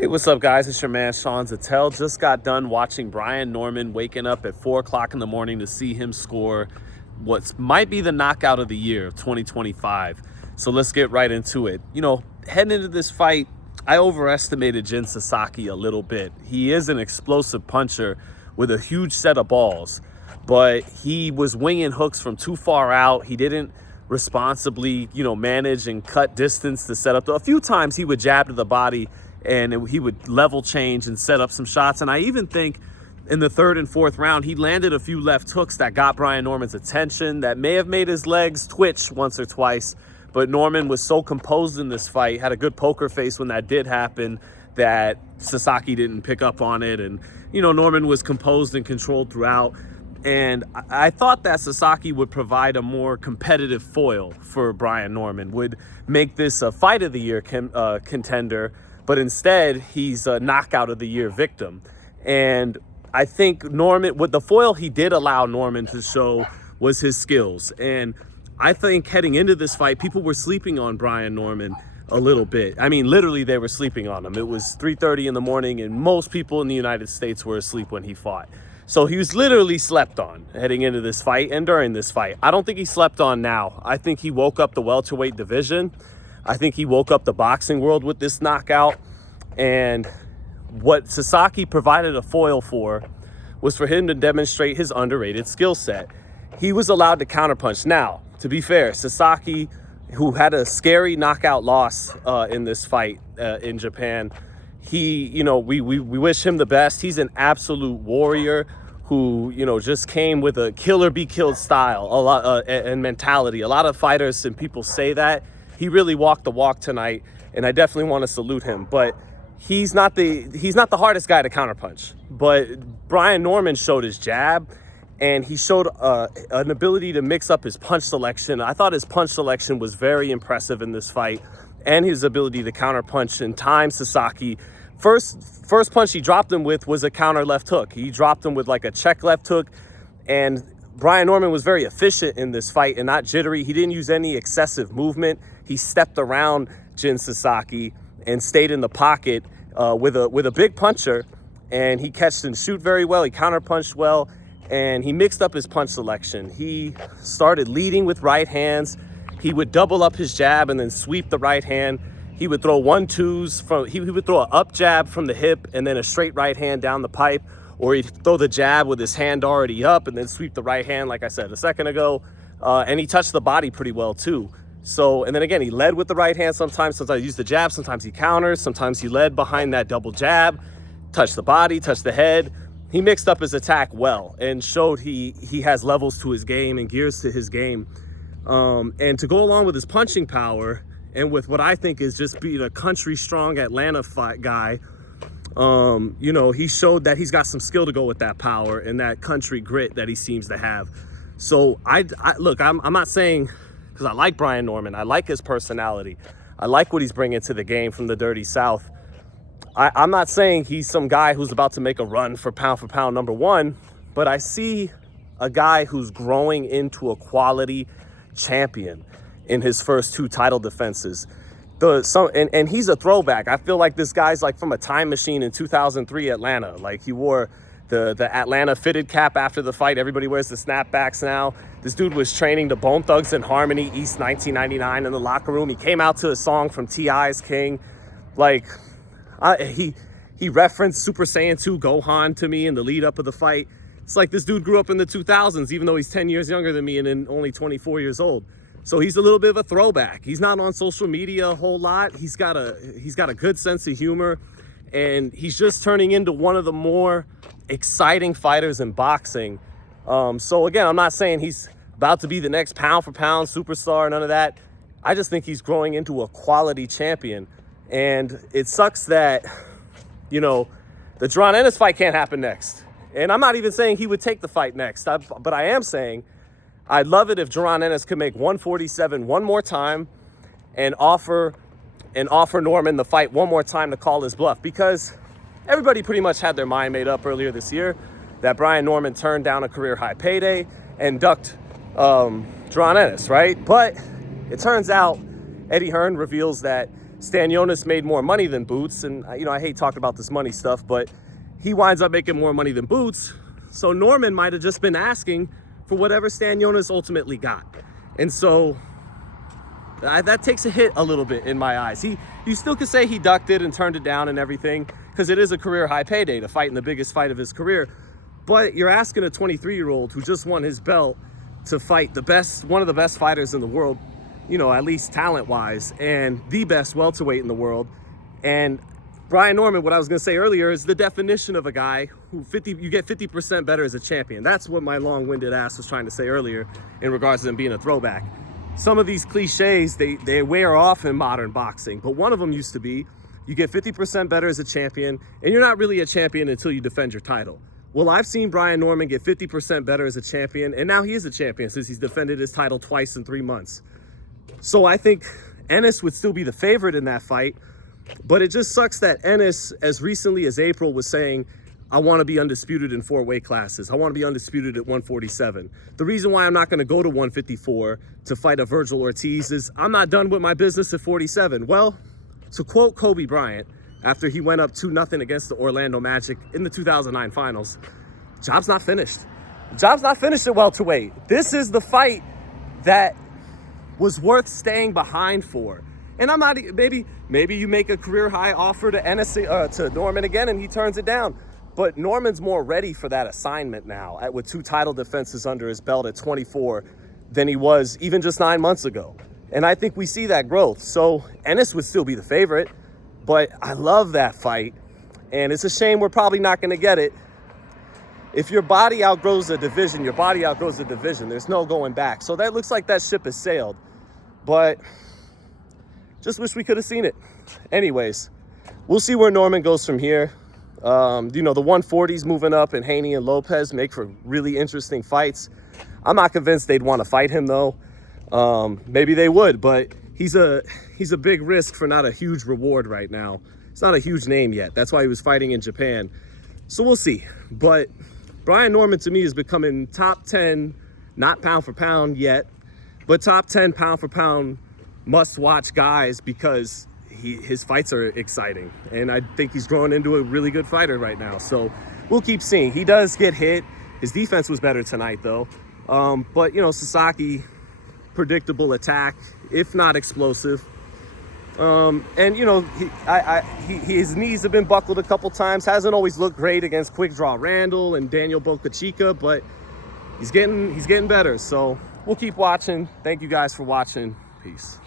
Hey, what's up, guys? It's your man, Sean Zattel. Just got done watching Brian Norman, waking up at 4 o'clock in the morning to see him score what might be the knockout of the year of 2025. So let's get right into it. Heading into this fight, I overestimated Jin Sasaki a little bit. He is an explosive puncher with a huge set of balls, but he was winging hooks from too far out. He didn't responsibly, manage and cut distance to set up. A few times he would jab to the body and he would level change and set up some shots. And I even think in the third and fourth round, he landed a few left hooks that got Brian Norman's attention, that may have made his legs twitch once or twice. But Norman was so composed in this fight, had a good poker face when that did happen, that Sasaki didn't pick up on it. And, Norman was composed and controlled throughout. And I thought that Sasaki would provide a more competitive foil for Brian Norman, would make this a fight of the year contender. But instead, he's a knockout of the year victim. And I think Norman, with the foil he did allow Norman to show was his skills. And I think heading into this fight, people were sleeping on Brian Norman a little bit. I mean, literally, they were sleeping on him. It was 3:30 in the morning, and most people in the United States were asleep when he fought. So he was literally slept on heading into this fight and during this fight. I don't think he slept on now. I think he woke up the welterweight division. I think he woke up the boxing world with this knockout. And what Sasaki provided a foil for was for him to demonstrate his underrated skill set. He was allowed to counterpunch. Now, to be fair, Sasaki, who had a scary knockout loss in this fight in Japan, we wish him the best. He's an absolute warrior who, just came with a killer be killed style and mentality. A lot of fighters and people say that. He really walked the walk tonight, and I definitely want to salute him. But he's not the hardest guy to counterpunch. But Brian Norman showed his jab, and he showed an ability to mix up his punch selection. I thought his punch selection was very impressive in this fight, and his ability to counterpunch and time Sasaki. First punch he dropped him with was a counter left hook. He dropped him with like a check left hook, and Brian Norman was very efficient in this fight and not jittery. He didn't use any excessive movement. He stepped around Jin Sasaki and stayed in the pocket with a big puncher, and he catched and shoot very well. He counterpunched well, and he mixed up his punch selection. He started leading with right hands. He would double up his jab and then sweep the right hand. He would throw 1-2s he would throw an up jab from the hip and then a straight right hand down the pipe, or he'd throw the jab with his hand already up and then sweep the right hand, like I said a second ago. And he touched the body pretty well too. So, and then again, he led with the right hand sometimes he used the jab, sometimes he counters, sometimes he led behind that double jab, touched the body, touched the head. He mixed up his attack well and showed he has levels to his game and gears to his game. And to go along with his punching power and with what I think is just being a country strong Atlanta fight guy, he showed that he's got some skill to go with that power and that country grit that he seems to have. So I'm not saying, because I like Brian Norman, I like his personality, I like what he's bringing to the game from the Dirty South. I'm not saying he's some guy who's about to make a run for pound number one, but I see a guy who's growing into a quality champion in his first 2 title defenses. And he's a throwback. I feel like this guy's like from a time machine in 2003 Atlanta. Like, he wore the Atlanta fitted cap after the fight. Everybody wears the snapbacks now. This dude was training to Bone Thugs and Harmony East 1999 in the locker room. He came out to a song from T.I.'s King. Like, he referenced Super Saiyan 2 Gohan to me in the lead up of the fight. It's like this dude grew up in the 2000s, even though he's 10 years younger than me and only 24 years old. So he's a little bit of a throwback. He's not on social media a whole lot. He's got a good sense of humor, and he's just turning into one of the more exciting fighters in boxing. So again, I'm not saying he's about to be the next pound for pound superstar, none of that. I just think he's growing into a quality champion. And it sucks that, the Jaron Ennis fight can't happen next. And I'm not even saying he would take the fight next, but I am saying I'd love it if Jaron Ennis could make 147 one more time and offer Norman the fight one more time to call his bluff, because everybody pretty much had their mind made up earlier this year that Brian Norman turned down a career high payday and ducked Jaron Ennis, right? But it turns out Eddie Hearn reveals that Stanonis made more money than Boots, and you know, I hate talking about this money stuff, but he winds up making more money than Boots. So Norman might have just been asking for whatever Stanonis ultimately got. And so that takes a hit a little bit in my eyes. You still could say he ducked it and turned it down and everything, because it is a career high payday to fight in the biggest fight of his career. But you're asking a 23-year-old who just won his belt to fight one of the best fighters in the world, you know, at least talent-wise, and the best welterweight in the world. And Brian Norman, what I was going to say earlier, is the definition of a guy who you get 50% better as a champion. That's what my long-winded ass was trying to say earlier in regards to him being a throwback. Some of these cliches, they wear off in modern boxing, but one of them used to be, you get 50% better as a champion, and you're not really a champion until you defend your title. Well, I've seen Brian Norman get 50% better as a champion, and now he is a champion since he's defended his title twice in 3 months. So I think Ennis would still be the favorite in that fight, but it just sucks that Ennis, as recently as April, was saying, I want to be undisputed in 4 weight classes. I want to be undisputed at 147. The reason why I'm not going to go to 154 to fight a Virgil Ortiz is I'm not done with my business at 47. Well, to quote Kobe Bryant, after he went up 2-0 against the Orlando Magic in the 2009 finals, job's not finished. Job's not finished at welterweight. This is the fight that was worth staying behind for. And I'm not, maybe you make a career high offer to Ennis, to Norman again, and he turns it down. But Norman's more ready for that assignment now with 2 title defenses under his belt at 24 than he was even just 9 months ago. And I think we see that growth. So Ennis would still be the favorite, but I love that fight. And it's a shame we're probably not going to get it. If your body outgrows the division, your body outgrows the division. There's no going back. So that looks like that ship has sailed. But just wish we could have seen it. Anyways, we'll see where Norman goes from here. You know, the 140s moving up and Haney and Lopez make for really interesting fights. I'm not convinced they'd want to fight him, though. Maybe they would, but he's a big risk for not a huge reward right now. It's not a huge name yet. That's why he was fighting in Japan. So we'll see. But Brian Norman, to me, is becoming top 10, not pound for pound yet, but top 10 pound for pound must-watch guys, because his fights are exciting. And I think he's growing into a really good fighter right now. So we'll keep seeing. He does get hit. His defense was better tonight, though. But, you know, Sasaki, predictable attack, if not explosive. And, you know, his knees have been buckled a couple times. Hasn't always looked great against Quick Draw Randall and Daniel Boca Chica, but he's getting better. So we'll keep watching. Thank you guys for watching. Peace.